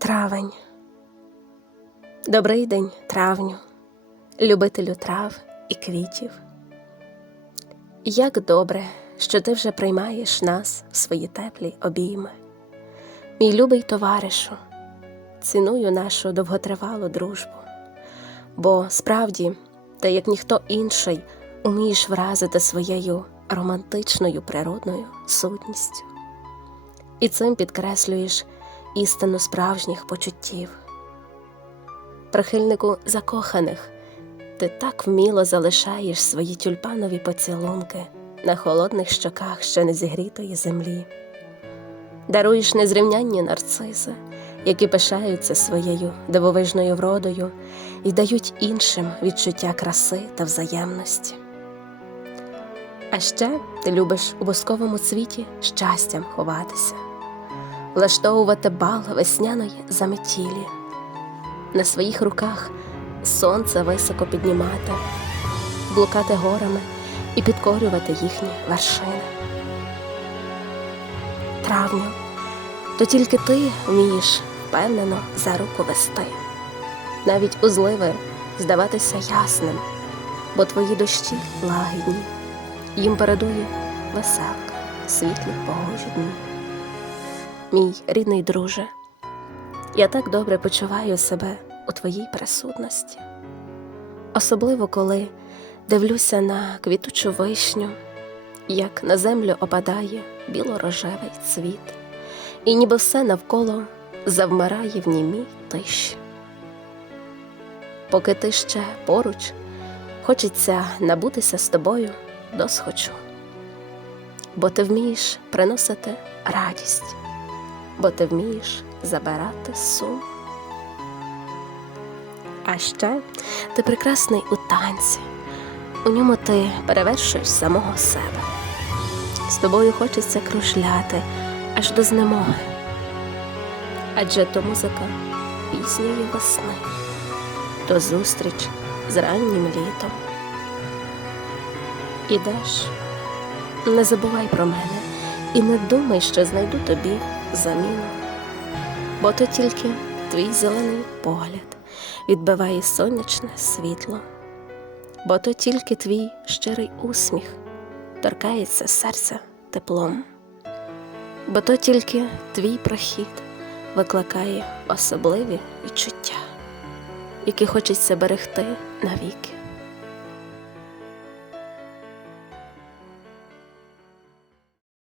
Травень. Добрий день, травню, любителю трав і квітів. Як добре, що ти вже приймаєш нас в свої теплі обійми. Мій любий товаришу, ціную нашу довготривалу дружбу, бо справді, ти, як ніхто інший, умієш вразити своєю романтичною природною сутністю. І цим підкреслюєш істину справжніх почуттів. Прихильнику закоханих, ти так вміло залишаєш свої тюльпанові поцілунки на холодних щоках ще не зігрітої землі, даруєш незрівнянні нарциси, які пишаються своєю дивовижною вродою і дають іншим відчуття краси та взаємності. А ще ти любиш у восковому цвіті щастям ховатися, влаштовувати бал весняної заметілі, на своїх руках сонце високо піднімати, блукати горами і підкорювати їхні вершини. Травню, то тільки ти вмієш впевнено за руку вести, навіть у зливи здаватися ясним, бо твої дощі лагідні їм передує веселка, світлі погожі дні. Мій рідний друже, я так добре почуваю себе у твоїй присутності, особливо коли дивлюся на квітучу вишню, як на землю опадає біло-рожевий цвіт, і ніби все навколо завмирає в німій тиші. Поки ти ще поруч, хочеться набутися з тобою досхочу, бо ти вмієш приносити радість, бо ти вмієш забирати сум. А ще ти прекрасний у танці, у ньому ти перевершуєш самого себе. З тобою хочеться кружляти аж до знемоги, адже то музика пісньої весни, то зустріч з раннім літом. Ідеш, не забувай про мене і не думай, що знайду тобі заміну, бо то тільки твій зелений погляд відбиває сонячне світло, бо то тільки твій щирий усміх торкається серця теплом, бо то тільки твій прохід викликає особливі відчуття, які хочеться берегти навіки.